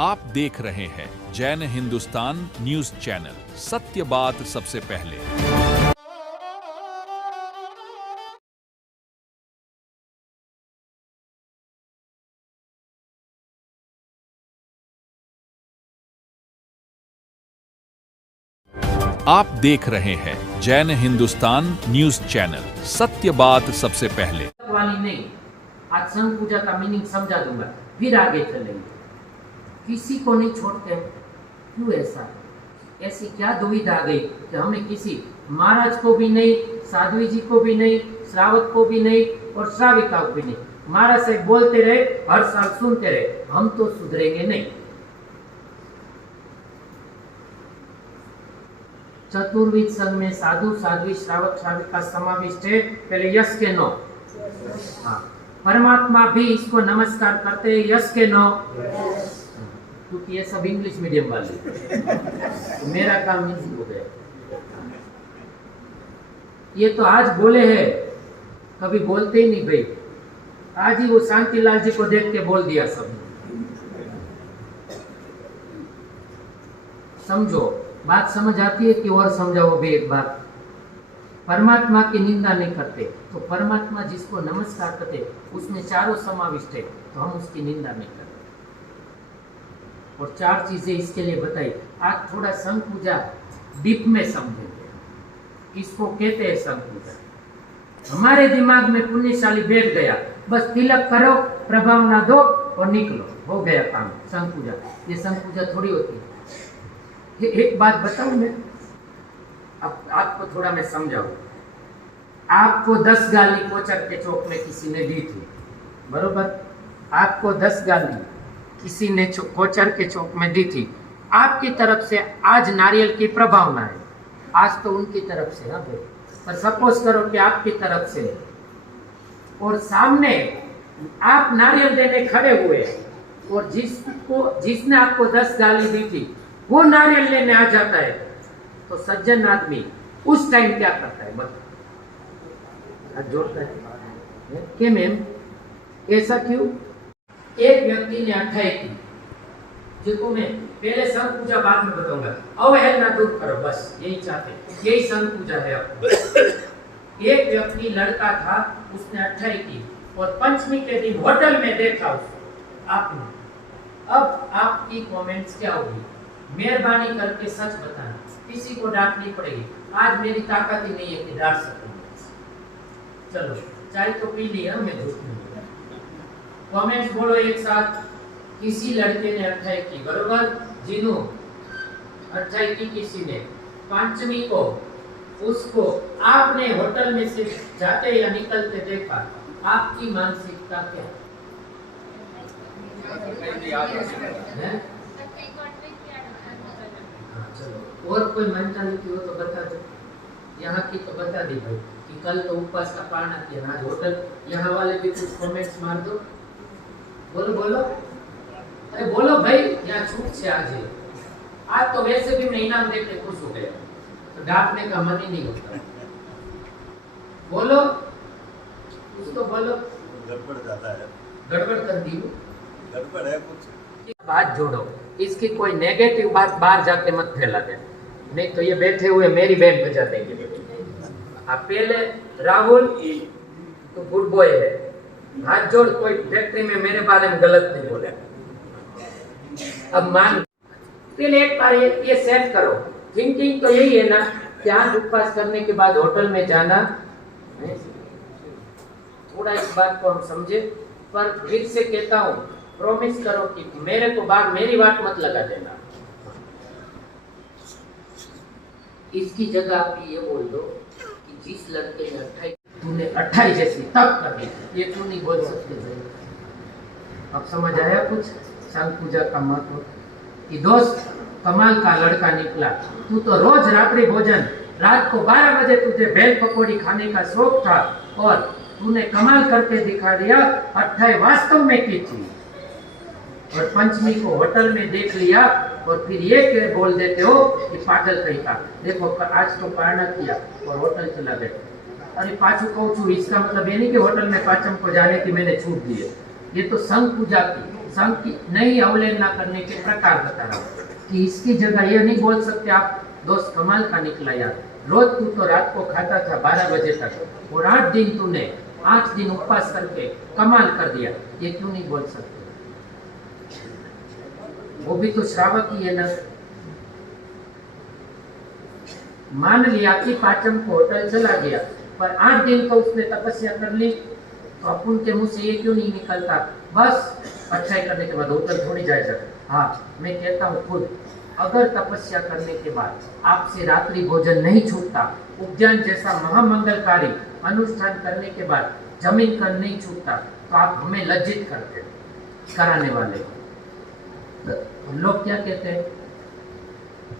आप देख रहे हैं जैन हिंदुस्तान न्यूज चैनल, सत्य बात सबसे पहले। आप देख रहे हैं जैन हिंदुस्तान न्यूज चैनल, सत्य बात सबसे पहले। वाली नहीं, आज संघ पूजा का मीनिंग समझा दूंगा, फिर आगे चलेंगे। किसी को नहीं छोड़ते, क्यों ऐसा? ऐसी क्या दुविधा आ गई कि हमें किसी महाराज को भी नहीं, साध्वी जी को भी नहीं, श्रावक को भी नहीं और श्राविका को भी नहीं। महाराज साहब बोलते रहे, हर साल सुनते रहे, हम तो सुधरेंगे नहीं। चतुर्विद संघ में साधु, साध्वी, श्रावक, श्राविका समाविष्ट है। पहले यस के नो? हाँ। परमात्मा भी इसको नमस्कार करते हैं, यस के नो? क्योंकि ये सब इंग्लिश मीडियम वाले, तो मेरा काम इजी हो गया। ये तो आज बोले हैं, कभी बोलते ही नहीं भाई। आज ही वो शांतिलाल जी को देख के बोल दिया सब। समझो, बात समझ आती है कि और समझाओ भी एक बार। परमात्मा की निंदा नहीं करते, तो परमात्मा जिसको नमस्कार करते उसमें चारों समाविष्ट है, तो हम उसकी निंदा नहीं करते। और चार चीजें इसके लिए बताई। आज थोड़ा संघ पूजा डीप में समझेंगे, किसको कहते हैं संघ पूजा। हमारे दिमाग में पुण्यशाली बैठ गया, बस तिलक करो, प्रभावना दो और निकलो, हो गया काम। संघ पूजा, ये संघ पूजा थोड़ी होती है। ये एक बात बताऊं मैं, अब आपको थोड़ा मैं समझाऊं। आपको 10 गाली कोचर के चौक में किसी ने दी थी, बरोबर? आपको 10 गाली किसी ने कोचर के चौक में दी थी, आपकी तरफ से आज नारियल की प्रभावना है। आज तो उनकी तरफ से, हाँ भाई, पर सपोज करो कि आपकी तरफ से, और सामने आप नारियल देने खड़े हुए और जिसने आपको 10 गाली दी थी वो नारियल लेने आ जाता है, तो सज्जन आदमी उस टाइम क्या करता है? बता, जोड़ता है क्या मैम? ऐसा क्यों? एक व्यक्ति ने अट्ठाई की, जिसको मैं पहले संघ पूजा बाद में बताऊंगा। अवहेलना दूर करो, बस यही चाहते, यही संघ पूजा है आपको। एक व्यक्ति लड़का था, उसने अट्ठाई की और पंचमी के दिन होटल में देखा उसको आपने। अब आपकी कमेंट्स क्या होगी? मेहरबानी करके सच बताना, किसी को डांटनी पड़ेगी। आज मेरी ताकत ही नहीं है कि डांट सकूं। चलो, चाय तो पी लिया, मैं झूठ नहीं। कमेंट्स बोलो एक साथ। किसी लड़के ने 28 की, बरोबर? जिनू 28 की किसी ने, पंचमी को उसको आपने होटल में से जाते या निकलते देखा, आपकी मानसिकता क्या है? चलो, और कोई मेंटालिटी हो तो बता दो। यहाँ की तो बता दी भाई कि कल तो उपवास का पाना किया, आज होटल। यहाँ वाले भी कुछ कमेंट्स मार दो, बोलो बोलो, अरे बोलो भाई, यहाँ छूट से आज तो वैसे भी मैं इनाम देख के खुश हो गया, तो डांटने का मन ही नहीं होता। बोलो, कुछ तो बोलो। गड़बड़ ज्यादा है, गड़बड़ कर दी, गड़बड़ है कुछ। बात जोड़ो, इसकी कोई नेगेटिव बात बाहर जाके मत फैला दे, नहीं तो ये बैठे हुए मेरी बैंड बजा देंगे। आप पहले राहुल तो गुड बॉय है, हाथ जोड़, कोई फैक्ट्री में मेरे बारे में गलत नहीं बोले। अब मान, पहले एक बार ये सेट करो। थिंकिंग तो यही है ना कि आज उपवास करने के बाद होटल में जाना। थोड़ा इस बात को हम समझे, पर फिर से कहता हूँ, प्रॉमिस करो कि मेरे को बात, मेरी बात मत लगा देना। इसकी जगह आप ये बोल दो कि जिस लड़के ने 28, तूने 28 जैसी तब कर दी, ये तू नहीं बोल सकते। अब समझ आया कुछ संघ पूजा का महत्व? कि दोस्त, कमाल का लड़का निकला, तू तो रोज रात्रि भोजन, रात को 12 बजे तुझे भेल पकौड़ी खाने का शौक था और तूने कमाल करके दिखा दिया। 28 वास्तव में की थी और पंचमी को होटल में देख लिया और फिर ये बोल देते हो कि पागल कहीं का। देखो, आज तो पारना किया और होटल चला गया। अरे पाछू कहूँ छू, इसका मतलब ये नहीं कि होटल में पाचम को जाने की मैंने छूट दी है। ये तो संघ पूजा की, संघ की नई अवहेलना करने के प्रकार बता रहा हूँ कि इसकी जगह ये नहीं बोल सकते आप दोस्त कमाल का निकला यार, रोज तू तो रात को खाता था 12 बजे तक और 8 दिन तूने 8 दिन उपवास करके कमाल कर दिया, ये क्यों नहीं बोल सकते? वो भी तो श्रावक ही है ना। मान लिया कि पाचन को होटल चला गया पर 8 दिन तो उसने तपस्या कर ली, तो अपन के मुंह से ये क्यों नहीं निकलता बस अच्छाई करने के बाद होटल थोड़ी जाएगा। हाँ, मैं कहता हूँ खुद, अगर तपस्या करने के बाद आपसे रात्रि भोजन नहीं छूटता, उपजान जैसा महामंगलकारी अनुष्ठान करने के बाद जमीन कर नहीं छूटता, तो आप हमें लज्जित करते कराने वाले। तो लोग क्या कहते हैं,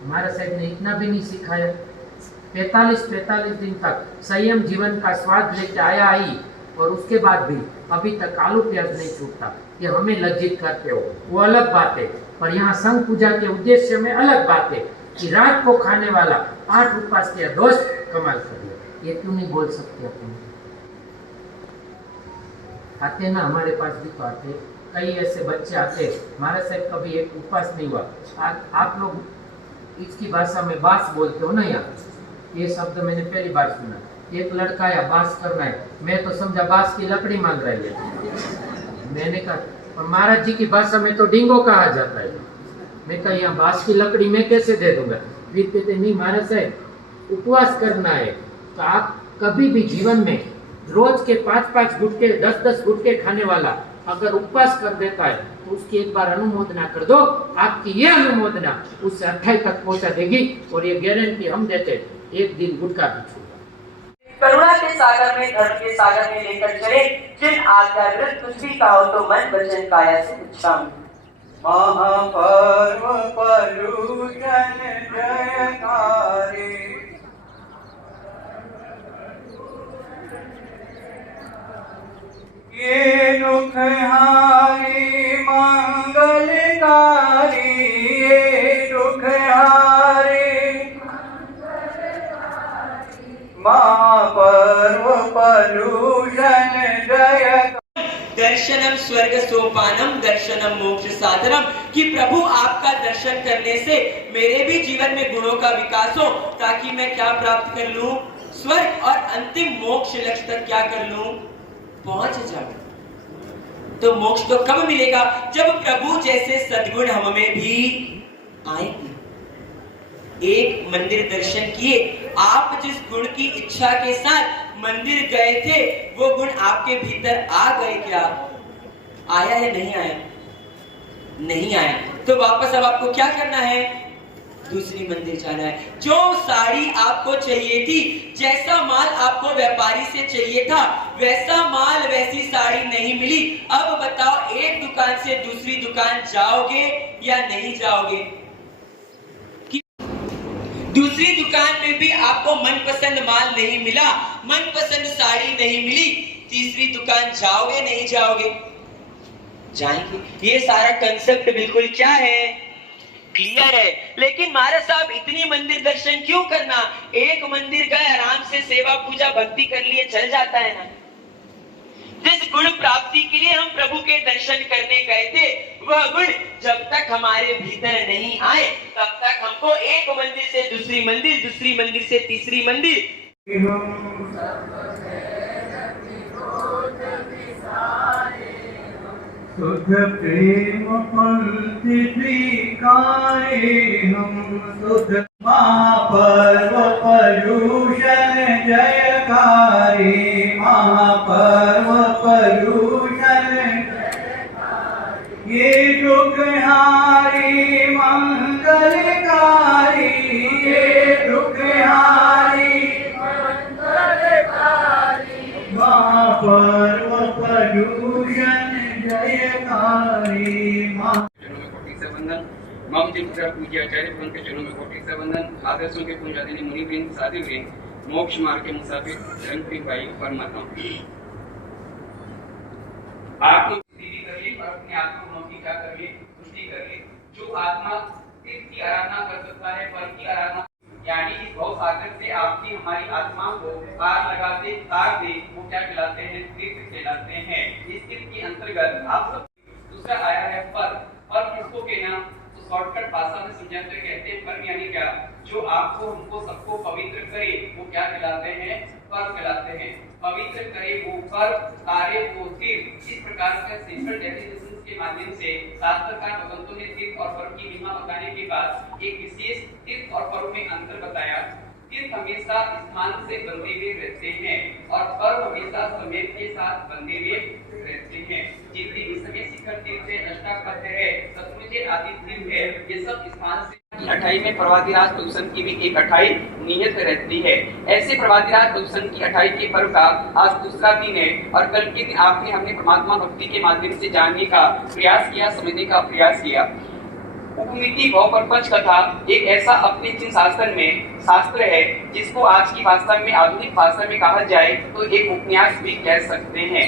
हमारा साहब ने इतना भी नहीं सिखाया, 45 दिन तक संयम जीवन का स्वाद लेके आया आई और उसके बाद भी अभी तक आलू प्याज नहीं छूटता, ये हमें लज्जित करते हो, वो अलग बात है। पर यहाँ संघ पूजा के उद्देश्य में अलग बात है कि रात को खाने वाला 8 उपवास किया, दोस्त कमाल कर दिया, ये क्यों नहीं बोल सकते अपन? आते ना, हमारे पास भी तो आते, कई ऐसे बच्चे आते, हमारे साहब कभी एक उपवास नहीं हुआ। आप लोग इसकी भाषा में बास बोलते हो ना, यहाँ ये शब्द मैंने पहली बार सुना। एक लड़का आया, बास करना है, मैं तो समझा बास की लकड़ी मांग रही है। मैंने कहा महाराज जी की भाषा में तो डिंगो कहा जाता है। मैं कहा यहाँ बास की लकड़ी मैं कैसे दे दूंगा? फिर कहते नहीं महाराज साहब उपवास करना है, तो आप कभी भी जीवन में रोज के 5-5 गुटके 10-10 गुटके खाने वाला अगर उपवास कर देता है तो उसकी एक बार अनुमोदना कर दो, आपकी ये अनुमोदना उससे 28 तक पहुंचा देगी और ये गारंटी हम देते, एक दिन गुटका भी छूटा। करुणा के सागर में, धर्म के सागर में लेकर चले, जिन आज्ञा विरुद्ध कुछ भी कहो तो मन वचन काया से उच्चारण। महापर्व परुजन जयकारे, ये दुखहारी मंगलकारी, ये दुखहारी महापर्व परुजन जयकारे। दर्शनम स्वर्ग सोपानम दर्शनम मोक्ष साधनम, कि प्रभु आपका दर्शन करने से मेरे भी जीवन में गुणों का विकास हो, ताकि मैं क्या प्राप्त कर लूं? स्वर्ग और अंतिम मोक्ष लक्ष्य तक क्या कर लूं? पहुंच जाऊं। तो मोक्ष तो कब मिलेगा? जब प्रभु जैसे सद्गुण हम में भी आएंगे। एक मंदिर दर्शन किए, आप जिस गुण की इच्छा के साथ मंदिर गए थे वो गुण आपके भीतर आ गए क्या? आया या नहीं आया? नहीं आया। तो वापस अब आपको क्या करना है? दूसरी मंदिर जाना है। जो साड़ी आपको चाहिए थी, जैसा माल आपको व्यापारी से चाहिए था, वैसा माल वैसी साड़ी नहीं मिली। अब बताओ, एक दुकान से दूसरी दुकान जाओगे या नहीं जाओगे? दूसरी दुकान में भी आपको मनपसंद माल नहीं मिला, मनपसंद साड़ी नहीं मिली, तीसरी दुकान जाओगे नहीं जाओगे? जाएंगे। ये सारा कंसेप्ट बिल्कुल क्या है? क्लियर है। लेकिन महाराज साहब, इतनी मंदिर दर्शन क्यों करना? एक मंदिर गए, आराम से सेवा पूजा भक्ति कर लिए चल जाता है ना। जिस गुण प्राप्ति के लिए हम प्रभु के दर्शन करने गए थे, वह गुण जब तक हमारे भीतर नहीं आए, तब तक हमको एक मंदिर से दूसरी मंदिर, दूसरी मंदिर से तीसरी मंदिर, सुध प्रेम पंथि दिखाए हम, सुध महापर्व परुषण जयकारे, महापर्व परुषण ये दुखहारी मंगलकारी, ये दुखहारी महापर्व परुषण जयकारे। मम जिनका पूज्य आचार्य उनके चरणों में कोटि से वंदन। आदर्शों के पूजादिनी मुनिवृंद साधु वृंद, मोक्ष मार्ग के मुसाफिर धर्मप्रिय भाई परमात्मा, आप दीदी करिए और अपने आत्मा की क्या करिए? पुष्टि करिए। जो आत्मा तीर्थ की आराधना कर सकता है, पर की आराधना यानी इस भव सागर से आपकी हमारी आत्मा को पार लगाते तार दे, वो क्या कहलाते हैं? तीर्थ कहलाते हैं। इस तीर्थ के अंतर्गत आप सब दूसरा आया है जो आपको हमको सबको पवित्र करे वो क्या कहलाते हैं? पर्व कहलाते हैं। पवित्र करे वो पर्व, तारे वो तीर्थ। इस प्रकार का सिंपल डेफिनेशन के माध्यम से शास्त्रकार भगवंतों ने तीर्थ और पर्व की महिमा बताने के बाद एक विशेष तीर्थ और पर्व में अंतर बताया। तीर्थ हमेशा स्थान से बंधे हुए रहते हैं और पर्व हमेशा समय के साथ बंधे हुए रहते हैं। जितने भी समय शिखर तीर्थ है, अष्टापद्य है, शत्रुंजय आदि तीर्थ है, ये सब स्थान से 28 में प्रवादिराज प्रदूषण की भी एक 28 नियत रहती है। ऐसे प्रवादिराज प्रदूषण की 28 के पर्व का आज दूसरा दिन है और कल के दिन हमने परमात्मा भक्ति के माध्यम से जानने का प्रयास किया, समझने का प्रयास किया। उपमिति भव प्रपंच कथा एक ऐसा अपने चिन्ह शास्त्र है जिसको आज की भाषा में, आधुनिक भाषा में कहा जाए तो एक उपन्यास भी कह सकते हैं।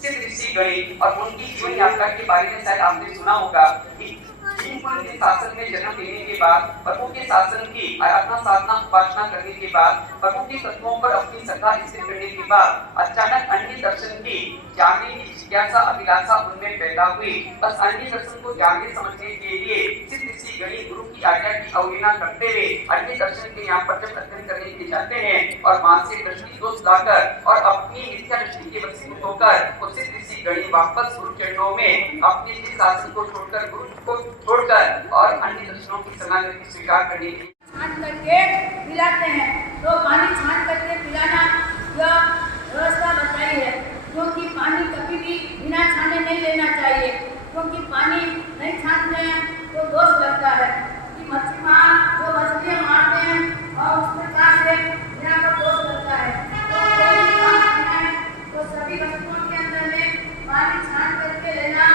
सिद्ध ऋषि गणेश और उनकी जीवन यात्रा के बारे में शायद आपने सुना होगा कि शासन में जन्म लेने के बाद, प्रभु के शासन की आराधना साधना उपासना करने के बाद, प्रभु के तत्वों पर अपनी श्रद्धा स्थिर करने के बाद अचानक अन्य दर्शन की जानने की जिज्ञासा अभिलाषा उनमें पैदा हुई। बस अन्य दर्शन को जानने समझने के लिए सिद्ध ऋषि गणेश गुरु की आज्ञा की अवहेलना करते हुए अन्य दर्शन के यहाँ पर जब अध्ययन करने के जाते हैं और वहाँ से दृष्टि दोष लाकर और अपनी मिथ्या दृष्टि के वशीभूत होकर सिद्ध ऋषि गणेश वापस गुरु चरणों में अपने शासन को छोड़कर, गुरु को छोड़कर और अन्य दर्शनों की शरणागति स्वीकार करने की छान करके पिलाते हैं। तो पानी छान करके पिलाना यह व्यवस्था बताई है, क्योंकि पानी कभी भी बिना छाने नहीं लेना चाहिए, क्योंकि पानी नहीं छानते हैं तो दोष लगता है कि मछली मार जो मछलियाँ मारते हैं और उस प्रकार से यहाँ पर दोष लगता है। तो कोई भी काम करना है तो सभी वस्तुओं के अंदर में पानी छान करके लेना,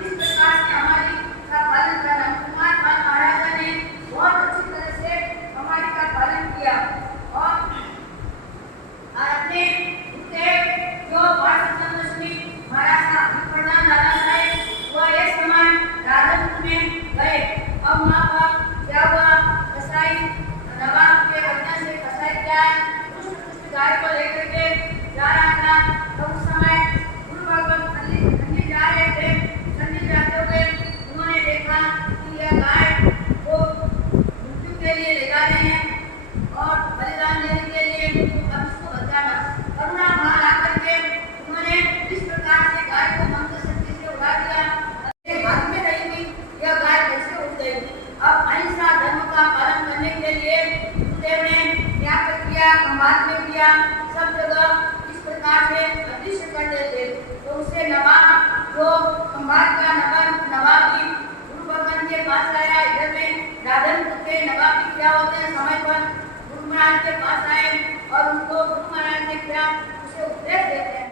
इस प्रकार से हमारी का पालन करना। कुमार पाल महाराजा ने बहुत अच्छी तरह से हमारी का पालन किया और अपने जो वासंतोषी महाराज का प्रधान दादा है वो एक समय राजनपुर में गए। अब वहाँ पर क्या हुआ, कसाई नवाब के वजह से कसाई क्या दुष्ट गाय को लेकर के जा रहा था। तो उस समय गुरु भगवान ठंडी जा रहे थे, ठंडी जाते हुए उन्होंने देखा कि यह गाय को मृत्यु के लिए ले जा रहे हैं और बलिदान देने के लिए अब इसको बचाना। करुणा भाव आकर के उन्होंने इस प्रकार से गाय को मंत्र शक्ति से उड़ा दिया। हाथ में रही हुई यह गाय कैसे उठ गई। अब अहिंसा धर्म का पालन करने के लिए गुरुदेव ने क्या किया, संवाद में किया, सब जगह इस प्रकार से अदृश्य कर देते। तो उससे नवाब जो संवाद का नवाबी गुरु भगवान के पास आया। इधर में राधनपुर के नवाबी क्या होते हैं, समय पर गुरु महाराज के पास आए और उनको गुरु महाराज ने क्या उसे उपदेश देते हैं।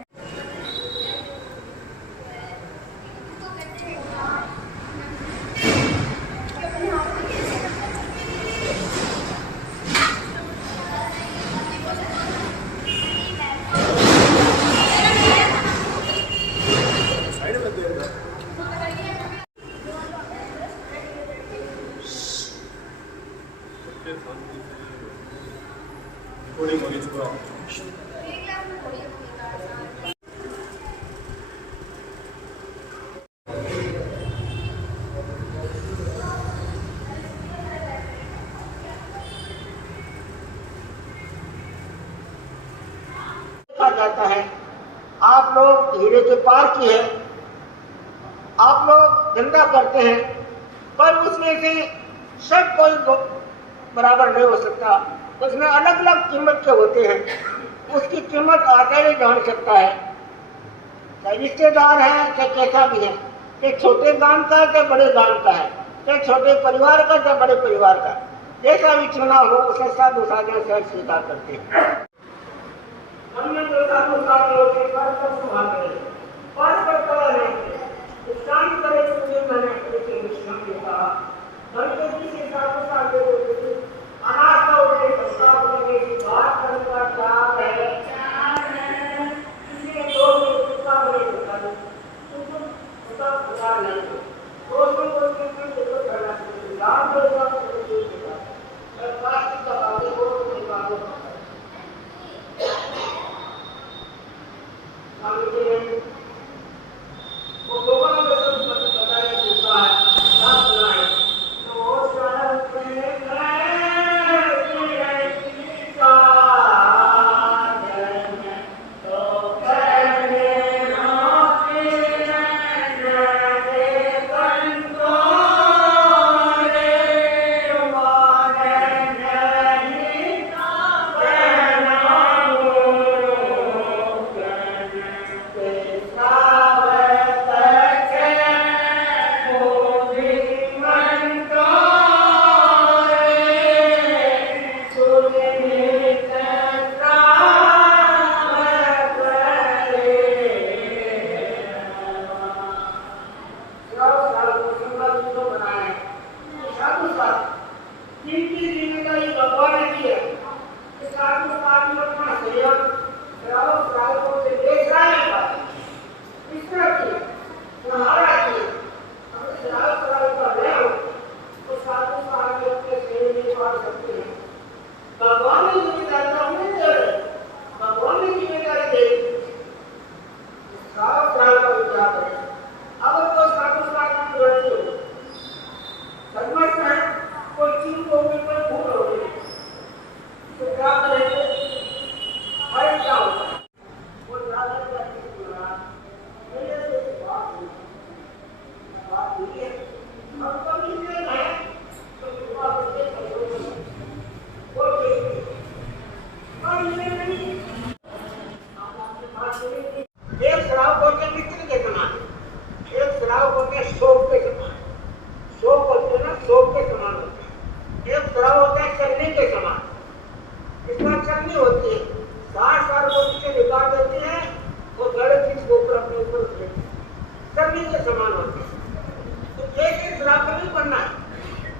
जाता है। आप लोग हीरे के पार की है, आप लोग धंधा करते हैं, पर उसमें से सब कोई बराबर नहीं हो सकता। उसमें अलग अलग कीमत के होते हैं, उसकी कीमत आगे ही जान सकता है। चाहे रिश्तेदार है, चाहे कैसा भी है, चाहे छोटे गांव का है, चाहे बड़े गांव का है, चाहे छोटे परिवार का, चाहे बड़े परिवार का, जैसा भी चुनाव हो उसे साधु साधु से स्वीकार करते हैं। हमने जो साधु साधु होते हैं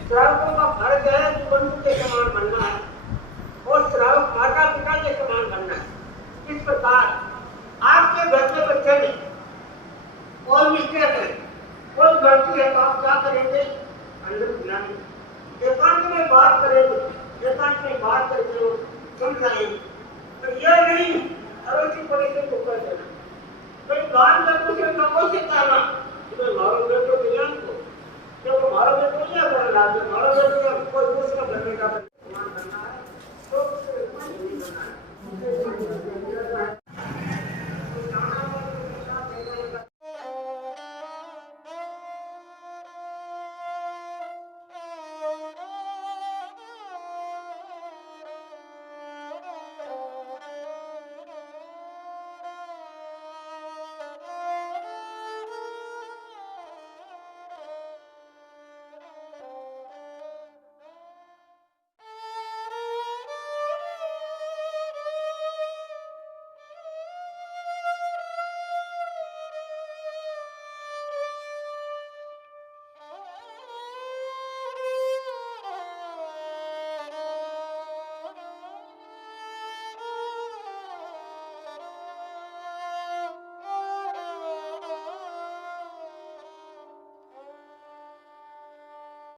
श्रावकों का फर्ज है कि बंधु के समान बनना है और श्रावक माता पिता के समान बनना है। इस प्रकार आपके घर के बच्चे में कोई मिस्टेक है, कोई गलती है तो आप क्या करेंगे? अंदर बुलाएंगे, एकांत में बात करेंगे, एकांत में बात करके समझाएंगे। तो यह नहीं अड़ोसी पड़ोसी को कर देना, कोई बात में कुछ नमो से कहना कि मारो बेटो दुनिया को, क्योंकि मारो बेटो क्या कर रहा है, मारो बेटो कोई दूसरा बनने का समान बनना है तो नहीं बनना है।